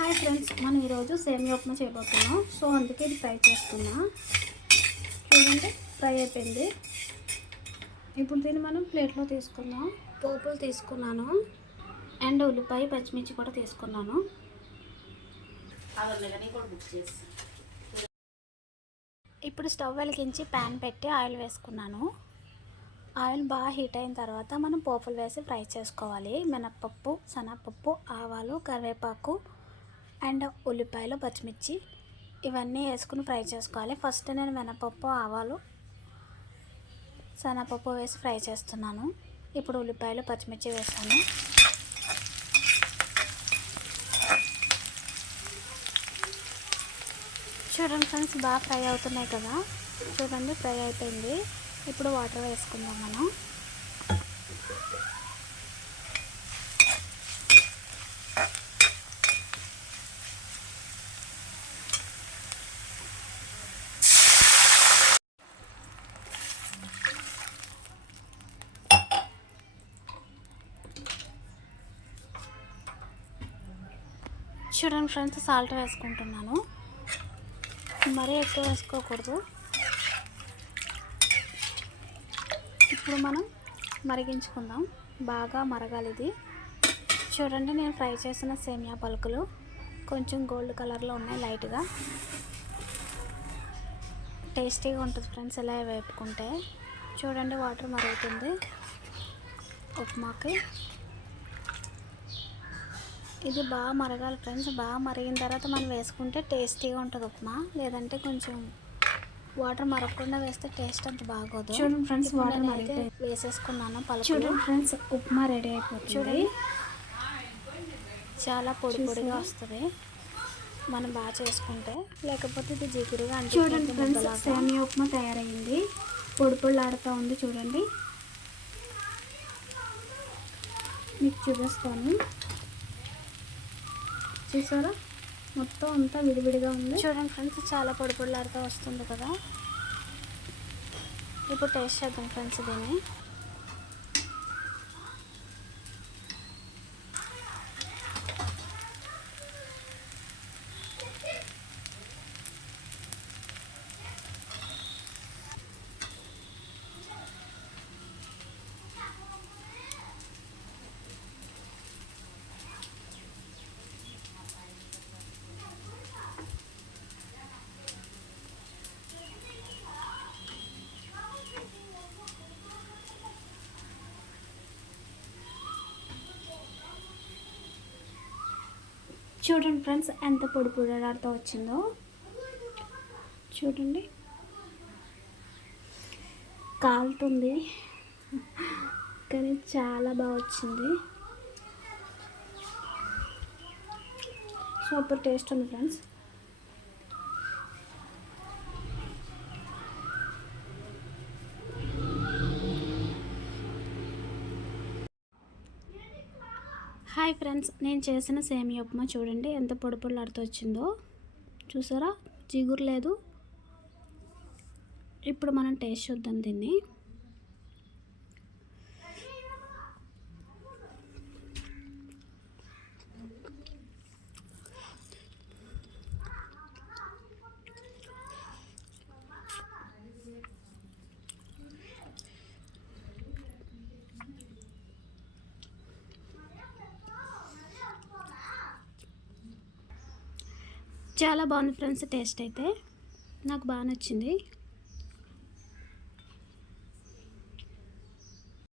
Hi friends మనం ఈరోజు సేమియా ఉప్మా చేయబోతున్నాం. సో అందుకే ఇది ఫ్రై చేస్తున్నా. చూడండి ఫ్రై అయిపోయింది. ఇప్పుడు దీన్ని మనం ప్లేట్లో తీసుకుందాం. పోపులు తీసుకున్నాను. అండ్ ఉల్లిపాయ పచ్చిమిర్చి కూడా తీసుకున్నాను. ఇప్పుడు స్టవ్ వెలిగించి ప్యాన్ పెట్టి ఆయిల్ వేసుకున్నాను. ఆయిల్ బాగా హీట్ అయిన తర్వాత మనం పోపులు వేసి ఫ్రై చేసుకోవాలి. మినప్పప్పు శనగపప్పు ఆవాలు కరివేపాకు అండ్ ఉల్లిపాయలు పచ్చిమిర్చి ఇవన్నీ వేసుకుని ఫ్రై చేసుకోవాలి. ఫస్ట్ నేను మినపప్పు ఆవాలు శనగపప్పు వేసి ఫ్రై చేస్తున్నాను. ఇప్పుడు ఉల్లిపాయలు పచ్చిమిర్చి వేసాను చూడండి ఫ్రెండ్స్ బాగా ఫ్రై అవుతున్నాయి కదా. చూడండి ఫ్రై అయిపోయింది. ఇప్పుడు వాటర్ వేసుకుందాం మనం. చూడండి ఫ్రెండ్స్ సాల్ట్ వేసుకుంటున్నాను. మరీ ఎక్కువ వేసుకోకూడదు. ఇప్పుడు మనం మరిగించుకుందాం. బాగా మరగాలి ఇది. చూడండి నేను ఫ్రై చేసిన సేమియా పలుకులు కొంచెం గోల్డ్ కలర్లో ఉన్నాయి లైట్గా. టేస్టీగా ఉంటుంది ఫ్రెండ్స్ ఇలా వేపుకుంటే. చూడండి వాటర్ మరుగుతుంది. ఉప్మాకి. ఇది బాగా మరగాలి ఫ్రెండ్స్. బాగా మరిగిన తర్వాత మనం వేసుకుంటే టేస్టీగా ఉంటుంది ఉప్మా. లేదంటే కొంచెం వాటర్ మరగకుండా వేస్తే టేస్ట్ అంత బాగోదు. చూడండి ఫ్రెండ్స్ వాటర్ మరిగిపోయి వేసేసుకున్నాను పలుకులు. చూడండి ఫ్రెండ్స్ ఉప్మా రెడీ అయిపోతుంది. చూడండి. చాలా పొడి పొడిగా వస్తుంది. మనం బాగా చేసుకుంటే. లేకపోతే ఇది జిగురుగా అంటే చూడండి ఫ్రెండ్స్ సేమియా ఉప్మా తయారైంది. పొడి పొడిలాడుతూ ఉంది చూడండి. మీకు చూపిస్తాను. చూసారా మొత్తం అంతా విడివిడిగా ఉంది. చూడండి ఫ్రెండ్స్ చాలా పొడి వస్తుంది కదా. ఇప్పుడు టేస్ట్ చేద్దాం ఫ్రెండ్స్ దీన్ని. చూడండి ఫ్రెండ్స్ ఎంత పొడి పొడలాడుతూ వచ్చిందో. చూడండి. కాలుతుంది. కానీ చాలా బాగా వచ్చింది. సూపర్ టేస్ట్ ఉంది ఫ్రెండ్స్. హాయ్ ఫ్రెండ్స్ నేను చేసిన సేమియా ఉప్మా చూడండి ఎంత పొడి పొడిలాడుతూ వచ్చిందో. చూసారా? జిగురు లేదు. ఇప్పుడు మనం టేస్ట్ చూద్దాం దీన్ని. చాలా బాగుంది ఫ్రెండ్స్ టేస్ట్ అయితే. నాకు బాగా నచ్చింది.